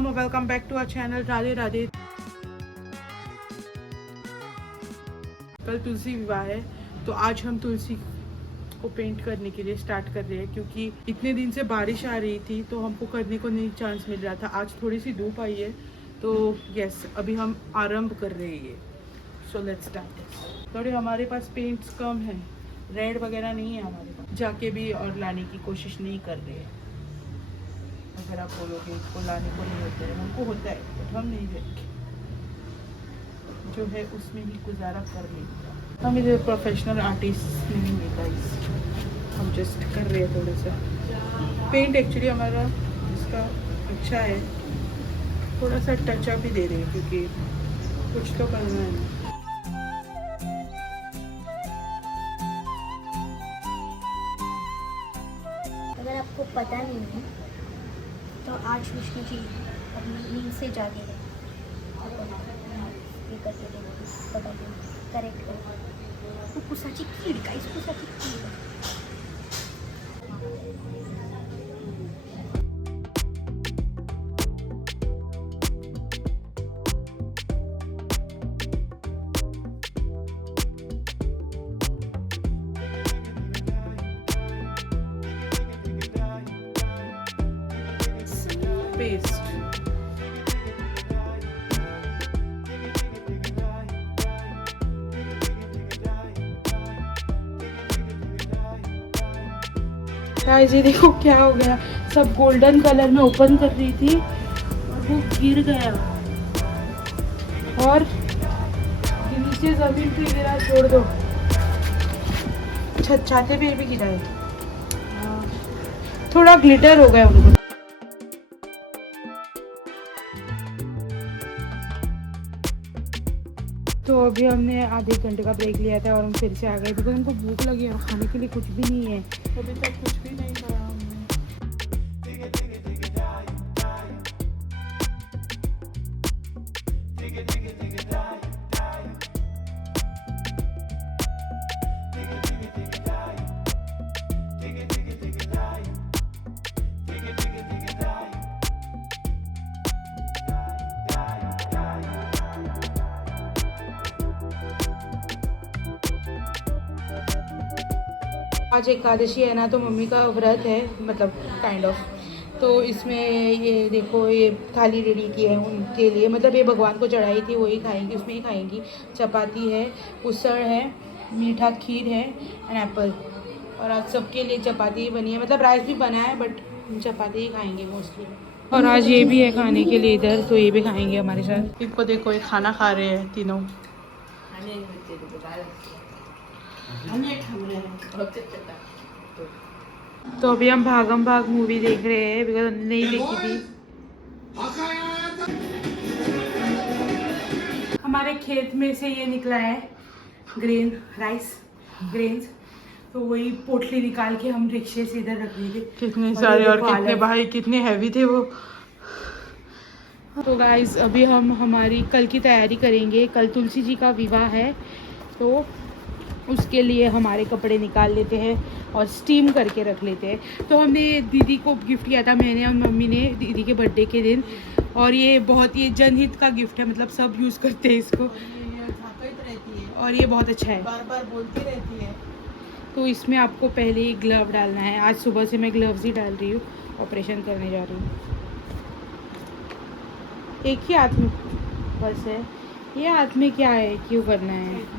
अस्सलाम welcome back to our channel. Radhe Radhe. कल तुलसी विवाह है तो आज हम तुलसी को पेंट करने के लिए स्टार्ट कर रहे हैं, क्योंकि इतने दिन से बारिश आ रही थी तो हमको करने को नहीं चांस मिल रहा था। आज थोड़ी सी धूप आई है तो यस अभी हम आरंभ कर रहे हैं। So let's start. थोड़े हमारे पास पेंट्स कम है, रेड वगैरह नहीं है हमारे पास, जाके भी और लाने की कोशिश नहीं कर रहे हैं। अगर आप बोलोगे इसको लाने को नहीं होता है, हमको होता है बट हम नहीं देते, जो है उसमें ही गुजारा कर लेंगे। हम इधर प्रोफेशनल आर्टिस्ट नहीं है गाइस, हम जस्ट कर रहे हैं थोड़ा सा पेंट। एक्चुअली हमारा इसका अच्छा है, थोड़ा सा टचअप भी दे रहे हैं क्योंकि कुछ तो करना है। अगर आपको पता नहीं है तो आज विष्णु जी अपनी नींद से जागे हैं, ये करके बता दें करेक्ट कर वो कुसाची कीड़ का इस कुसाची कीड़ पेस्ट गाइस, ये देखो क्या हो गया। सब गोल्डन कलर में ओपन कर रही थी और वो गिर गया, और नीचे जमीन पे गिरा। छोड़ दो, छाते पे भी गिरा है। थोड़ा ग्लिटर हो गया उनको। तो अभी हमने आधे घंटे का ब्रेक लिया था और हम फिर से आ गए बिकॉज हमको भूख लगी है। खाने के लिए कुछ भी नहीं है, अभी तक कुछ भी नहीं खाया हमने। आज एकादशी है ना, तो मम्मी का व्रत है, मतलब काइंड ऑफ। तो इसमें ये देखो, ये थाली रेडी की है उनके लिए, मतलब ये भगवान को चढ़ाई थी वही खाएंगी, उसमें ही खाएंगी। चपाती है, उसड़ है, मीठा खीर है एंड एप्पल। और आज सबके लिए चपाती ही बनी है, मतलब राइस भी बना है बट चपाती ही खाएंगे मोस्टली। और आज ये भी है खाने के लिए इधर, तो ये भी खाएंगे हमारे साथ। इनको देखो, ये खाना खा रहे हैं तीनों। तो अभी हम भागम भाग मूवी देख रहे हैं बिकॉज नहीं देखी थी। हमारे खेत में से ये निकला है ग्रेन, राइस ग्रेन्स, तो वही पोटली निकाल के हम रिक्शे से इधर रख लिए थे। कितने सारे और कितने भाई, कितने हैवी थे वो। तो गाइस अभी हम हमारी कल की तैयारी करेंगे। कल तुलसी जी का विवाह है, तो उसके लिए हमारे कपड़े निकाल लेते हैं और स्टीम करके रख लेते हैं। तो हमने दीदी को गिफ्ट किया था, मैंने और मम्मी ने, दीदी के बर्थडे के दिन। और ये बहुत ही जनहित का गिफ्ट है, मतलब सब यूज़ करते हैं इसको, और ये बहुत अच्छा है, बार बार बोलती रहती है। तो इसमें आपको पहले ही ग्लव डालना है। आज सुबह से मैं ग्लव्स ही डाल रही हूँ, ऑपरेशन करने जा रही हूँ। एक ही हाथ में बस है, ये हाथ में क्या है, क्यों करना है।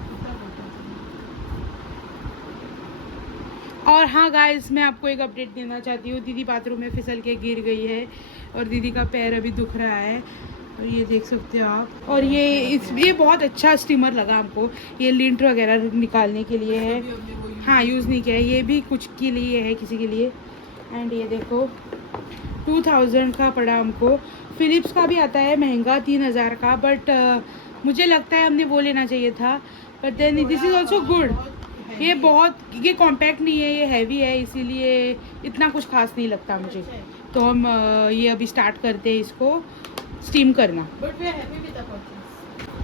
और हाँ गाइस, मैं आपको एक अपडेट देना चाहती हूँ। दीदी बाथरूम में फिसल के गिर गई है और दीदी का पैर अभी दुख रहा है, और ये देख सकते हो आप। और ये बहुत अच्छा स्टीमर लगा हमको, ये लिंट वगैरह निकालने के लिए है। हाँ, यूज़ नहीं किया है, ये भी कुछ के लिए है, किसी के लिए। एंड ये देखो 2000 का पड़ा हमको। फिलिप्स का भी आता है महंगा 3000 का, बट मुझे लगता है हमने वो लेना चाहिए था। But then this is also good. ये कॉम्पैक्ट नहीं है, ये हैवी है, इसीलिए इतना कुछ खास नहीं लगता मुझे। तो हम ये अभी स्टार्ट करते हैं इसको स्टीम करना।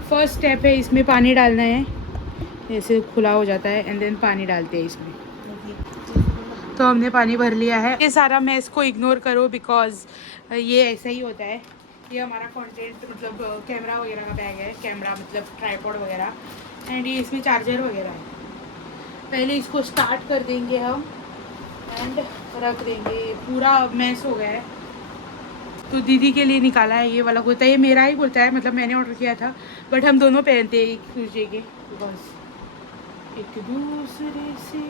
फर्स्ट स्टेप है, इसमें पानी डालना है, ऐसे खुला हो जाता है एंड देन पानी डालते हैं इसमें। तो हमने पानी भर लिया है। ये सारा मैस को इग्नोर करो बिकॉज ये ऐसा ही होता है, ये हमारा कंटेंट मतलब कैमरा वगैरह का बैग है, कैमरा मतलब ट्राइपॉड वगैरह, एंड ये इसमें चार्जर वगैरह है। पहले इसको स्टार्ट कर देंगे हम एंड रख देंगे। पूरा मैस हो गया है तो दीदी के लिए निकाला है ये वाला कुर्ता। ये मेरा ही कुर्ता है, मतलब मैंने ऑर्डर किया था, बट हम दोनों पहनते हैं एक दूसरे के, बस एक दूसरे से।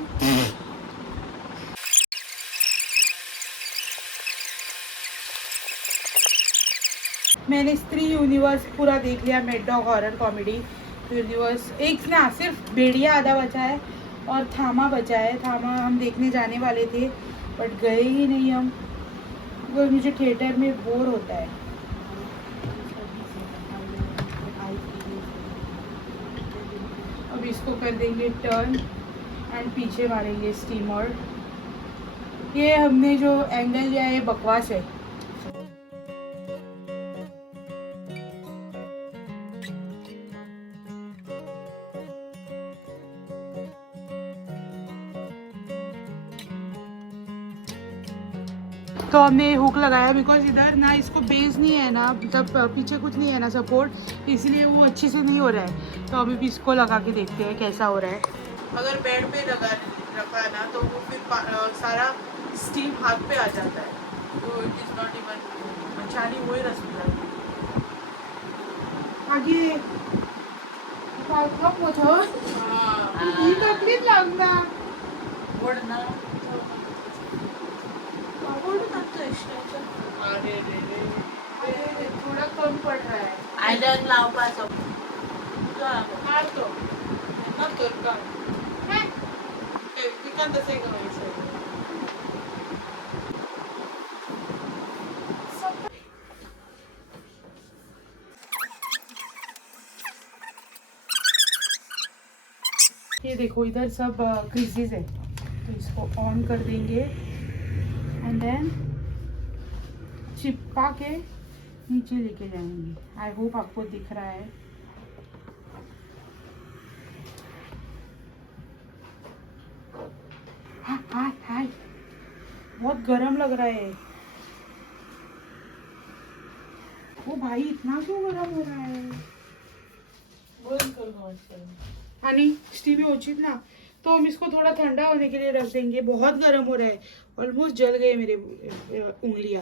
मैंने स्त्री यूनिवर्स पूरा देख लिया, made dog horror comedy universe. एक ना सिर्फ भेड़िया आधा बचा है और थामा बचा है। थामा हम देखने जाने वाले थे बट गए ही नहीं हम, बिकॉज मुझे थिएटर में बोर होता है। अब इसको कर देंगे टर्न एंड पीछे मारेंगे स्टीमर। ये हमने जो एंगल लिया है ये बकवास है। तो हमने हुक लगाया बिकॉज इधर ना इसको बेस नहीं है ना, मतलब पीछे कुछ नहीं है ना सपोर्ट, इसलिए वो अच्छे से नहीं हो रहा है। तो अभी भी इसको लगा के देखते हैं कैसा हो रहा है। अगर बेड पे रखा ना तो वो फिर सारा स्टीम हाथ पे आ जाता है, तो इट इज़ नॉट इवन अच्छा नहीं, वही रसगुल्ला आगे तकलीफ लागना अरे थोड़ा कम पड़ रहा है। आयरन लावपाचो मारतो ना तुरका पिकांत तसे करायचं। ये देखो इधर सब क्रीजेस है, तो इसको ऑन कर देंगे एंड देन चिपका के नीचे लेके जाएंगे। आई होप आपको दिख रहा है। हाँ हाँ हाँ, बहुत गर्म लग रहा है। ओ भाई इतना क्यों गर्म हो रहा है? हनी स्टीम में उचित ना, तो हम इसको थोड़ा ठंडा होने के लिए रख देंगे। बहुत गर्म हो रहा है, ऑलमोस्ट जल गए मेरे उंगलियां।